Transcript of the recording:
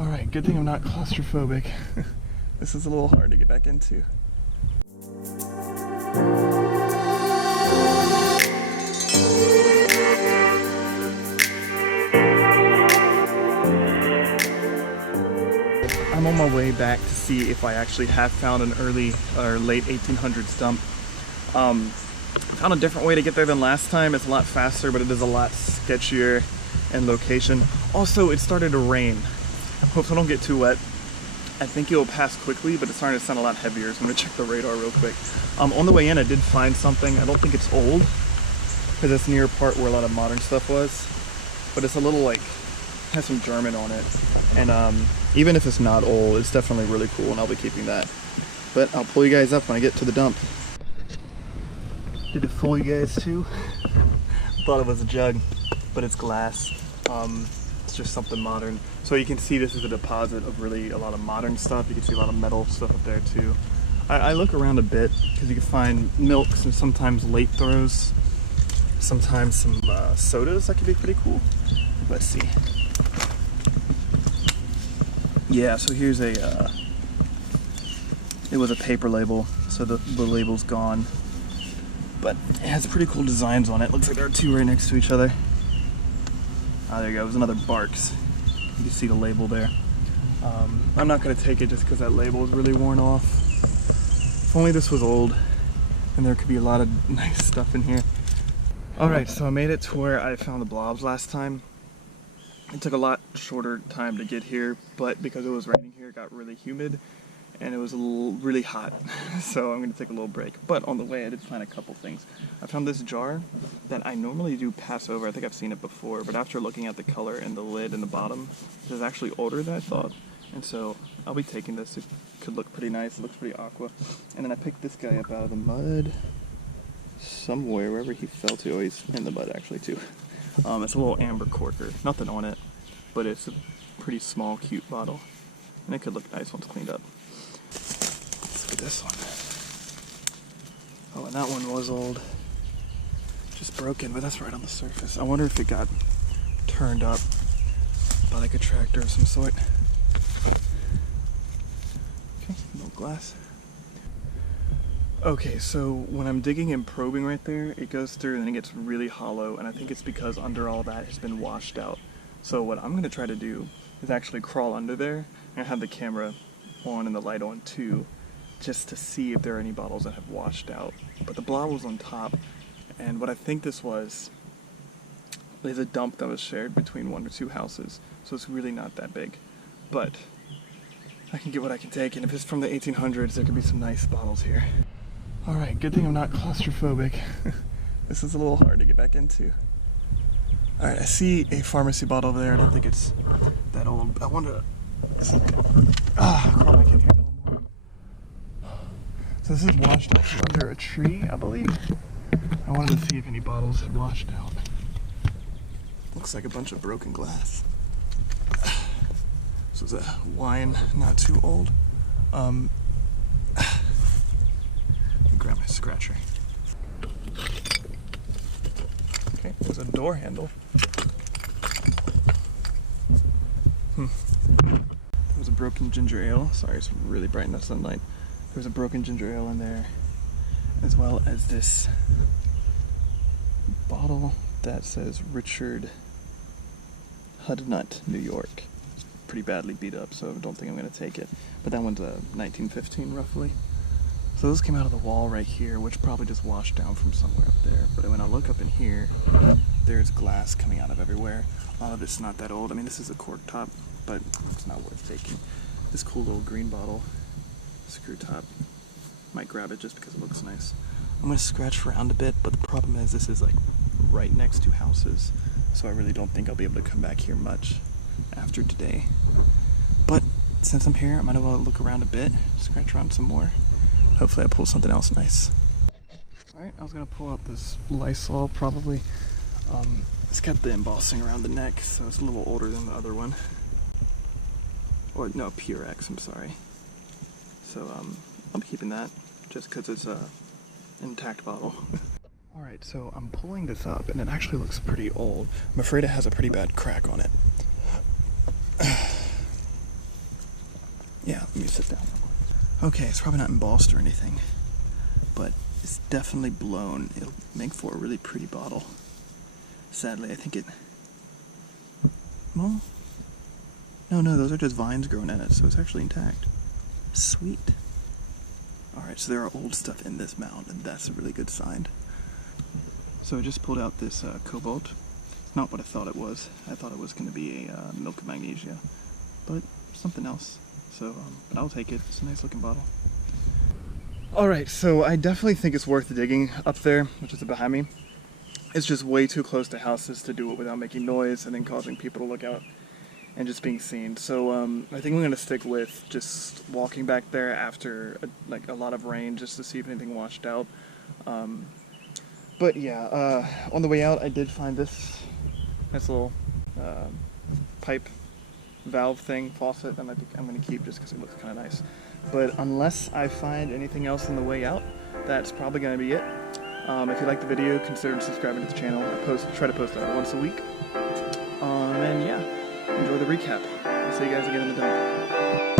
Alright, good thing I'm not claustrophobic. This is a little hard to get back into. I'm on my way back to see if I actually have found an early or late 1800s dump. Found a different way to get there than last time. It's a lot faster, but it is a lot sketchier in location. Also, it started to rain. Hope I don't get too wet. I think it will pass quickly, but it's starting to sound a lot heavier, so I'm gonna check the radar real quick. On the way in, I did find something. I don't think it's old, because it's near a part where a lot of modern stuff was, but it's a little like, has some German on it. And even if it's not old, it's definitely really cool, and I'll be keeping that. But I'll pull you guys up when I get to the dump. Did it fool you guys too? Thought it was a jug, but it's glass. It's just something modern. So you can see this is a deposit of really a lot of modern stuff. You can see a lot of metal stuff up there too. I look around a bit because you can find milks and sometimes late throws. Sometimes some sodas that could be pretty cool. Let's see. Yeah, so here's a, it was a paper label, so the label's gone. But it has pretty cool designs on it. Looks like there are two right next to each other. Ah, there you go, it was another Barks. You can see the label there. I'm not gonna take it just because that label is really worn off. If only this was old, and there could be a lot of nice stuff in here. Alright, so I made it to where I found the blobs last time. It took a lot shorter time to get here, but because it was raining here, it got really humid, and it was really hot, so I'm going to take a little break. But on the way, I did find a couple things. I found this jar that I normally do pass over. I think I've seen it before, but after looking at the color and the lid and the bottom, it is actually older than I thought, and so I'll be taking this. It could look pretty nice. It looks pretty aqua. And then I picked this guy up out of the mud somewhere, wherever he fell to. Oh, he's in the mud actually too. It's a little amber corker, nothing on it, but it's a pretty small, cute bottle, and it could look nice once cleaned up. Let's look at this one. Oh, and that one was old, just broken, but that's right on the surface. I wonder if it got turned up by like a tractor of some sort. Okay, no glass. Okay, so when I'm digging and probing right there, it goes through and then it gets really hollow, and I think it's because under all that has been washed out. So what I'm going to try to do is actually crawl under there and have the camera on and the light on too, just to see if there are any bottles that have washed out. But the blob was on top, and what I think this was is a dump that was shared between one or two houses, so it's really not that big. But I can get what I can take, and if it's from the 1800s, there could be some nice bottles here. Alright, good thing I'm not claustrophobic. This is a little hard to get back into. Alright, I see a pharmacy bottle over there. I don't think it's that old. I wonder... crawl back in here a little more. So this is washed out from under a tree, I believe. I wanted to see if any bottles had washed out. Looks like a bunch of broken glass. This is a wine, not too old. Grab my scratcher. Okay, there's a door handle. There was a broken ginger ale. Sorry, it's really bright in the sunlight. There was a broken ginger ale in there, as well as this bottle that says Richard Hudnut, New York. It's pretty badly beat up, so I don't think I'm going to take it. But that one's a 1915 roughly. So those came out of the wall right here, which probably just washed down from somewhere up there. But when I look up in here, there's glass coming out of everywhere. A lot of it's not that old. I mean, this is a cork top, but it's not worth taking. This cool little green bottle, screw top. Might grab it just because it looks nice. I'm gonna scratch around a bit, but the problem is this is like right next to houses, so I really don't think I'll be able to come back here much after today. But since I'm here, I might as well look around a bit, scratch around some more. Hopefully I pull something else nice. Alright, I was going to pull out this Lysol probably. It's got the embossing around the neck, so it's a little older than the other one. Or no, Purex, I'm sorry. So I'll be keeping that just because it's an intact bottle. Alright, so I'm pulling this up and it actually looks pretty old. I'm afraid it has a pretty bad crack on it. Yeah, let me sit down real quick. Okay, it's probably not embossed or anything, but it's definitely blown. It'll make for a really pretty bottle. Sadly, I think it... Well... No, those are just vines growing in it, so it's actually intact. Sweet. Alright, so there are old stuff in this mound, and that's a really good sign. So I just pulled out this cobalt. It's not what I thought it was. I thought it was going to be a milk of magnesia, but something else. So, but I'll take it. It's a nice looking bottle. Alright, so I definitely think it's worth digging up there, which is behind me. It's just way too close to houses to do it without making noise and then causing people to look out and just being seen. So I think we're going to stick with just walking back there after a lot of rain just to see if anything washed out. But yeah, on the way out I did find this nice little pipe valve thing, faucet, and I think I'm going to keep just because it looks kind of nice. But unless I find anything else on the way out, that's probably going to be it. If you like the video, consider subscribing to the channel. I try to post once a week. And yeah, enjoy the recap. I'll see you guys again in the dump.